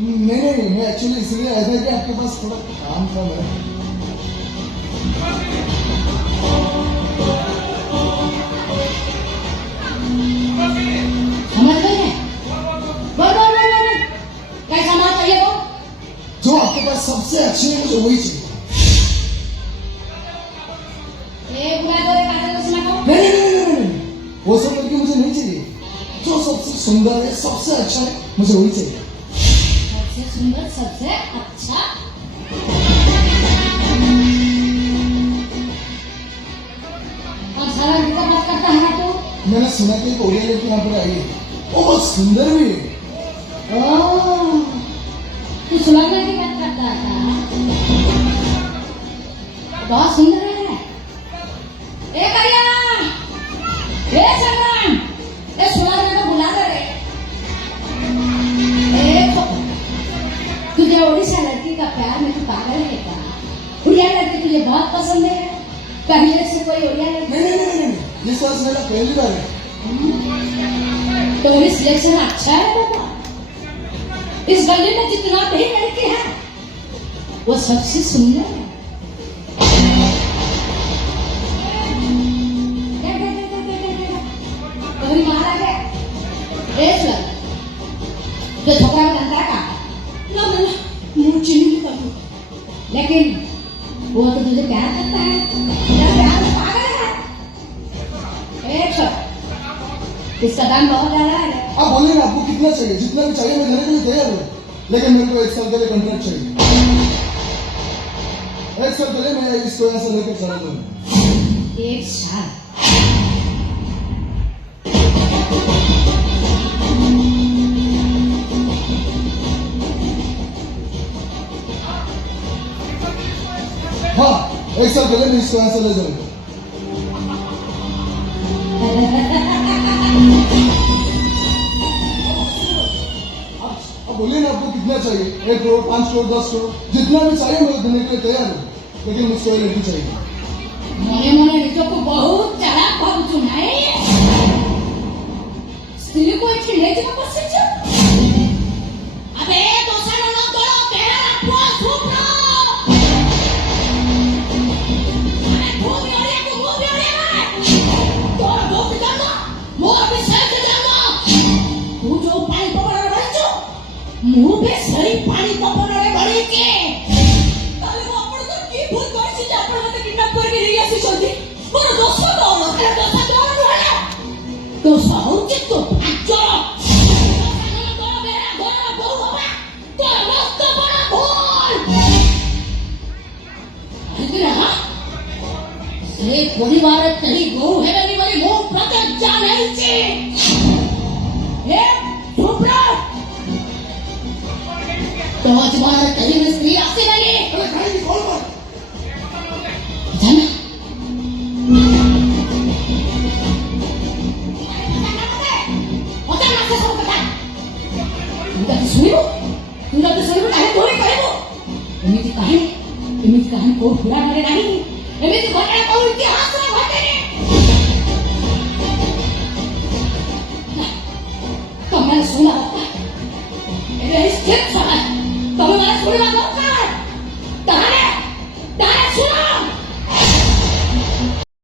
नहीं नहीं, मैं एक्चुअली इसलिए आया था कि आपके पास थोड़ा काम था मेरा। समझ गए? बोल कैसा माल चाहिए वो? जो आपके पास सबसे अच्छी है मुझे वही चाहिए। बुला दो काजल को सुना को। नहीं, वो सब लड़की मुझे नहीं चाहिए। जो सबसे सुंदर है, सबसे अच्छा है, मुझे वही चाहिए। सबसे सुंदर, सबसे अच्छा। और सारा लड़की का बात करता है तू? मैंने सुना कि एक ओरिया लड़की यहाँ पर आई है, वो बहुत सुंदर भी है। ओह, तू सुलगने की बात करता था? बहुत सुंदर है। ए करिया, ए संग्राम, ए सुलगने को बुला दे रे। ए तुझे ओडिशा लड़की का प्यार में तू पागल है क्या? उड़िया लड़की तुझे बहुत पसंद है? पहले से कोई उड़िया लड़की? नहीं, ये साल मेरा पहली बार है। तो मेरी सिलेक्शन अच्छा है बाबा। इस गली में जितना भी लड़के हैं वो सबसे सुंदर है। कभी मारा है जो छोकरा में धंधा का ना मैं मुंह चीनी नहीं करूँ, लेकिन वो तो तुझे प्यार करता है। तेरा प्यार में पागल है। इसका दाम बहुत ज्यादा है। आप बोलिए ना, आपको कितना चाहिए? जितना भी चाहिए मैं देने के लिए तैयार हूँ, लेकिन मेरे को 1 साल के लिए कॉन्ट्रैक्ट चाहिए। 1 साल पहले मैं इसको यहाँ से लेकर चला जाऊंगा। 1 साल? हाँ, 1 साल पहले मैं इसको यहाँ से ले जाऊंगा। अब बोलिए ना, आपको कितना चाहिए? 1 करोड़, 5 करोड़, 10 करोड़, जितना भी चाहिए मैं देने के लिए तैयार हूँ, लेकिन मुझको ये लड़की चाहिए। मने मने निजको बहुत चालाक भावुछु नाही। स्त्री को इतनी लेजी में बसे छो। अबे दोसानो न करो, केरा रखो सुनो। अरे भूमि ओरे को भूमि ओरे तोर भूमि जानो, मोर भी सच जानो। तू जो पानी पकड़ने बड़ी छो, मुंह पे सही पानी पकड़ने बड़ी के। ताले वो अपन तो की भूल कर छी अपन मते किडनैप करके ले आसी छोड़ी। मोर दोस्त को अरे दोस्त को नुआले तो साउंड तो भाजो तो मेरा गोरा बहु होगा तो मस्त बड़ा भूल इतना से परिवार तेरी बहु है नहीं वाली मुंह प्रत्यक्ष जाने से हे सुप्रा तो तुम्हारा तेरी में स्त्री आसे लगे। अरे खाई कॉल पर जाना तुला तो सुनिबो काहे कोरे कहबो एमिति काहे को पूरा करे नाही एमिति घटना को इतिहास में घटे तमने सुना ए स्थित समय तमने सुनवा दरकार ताने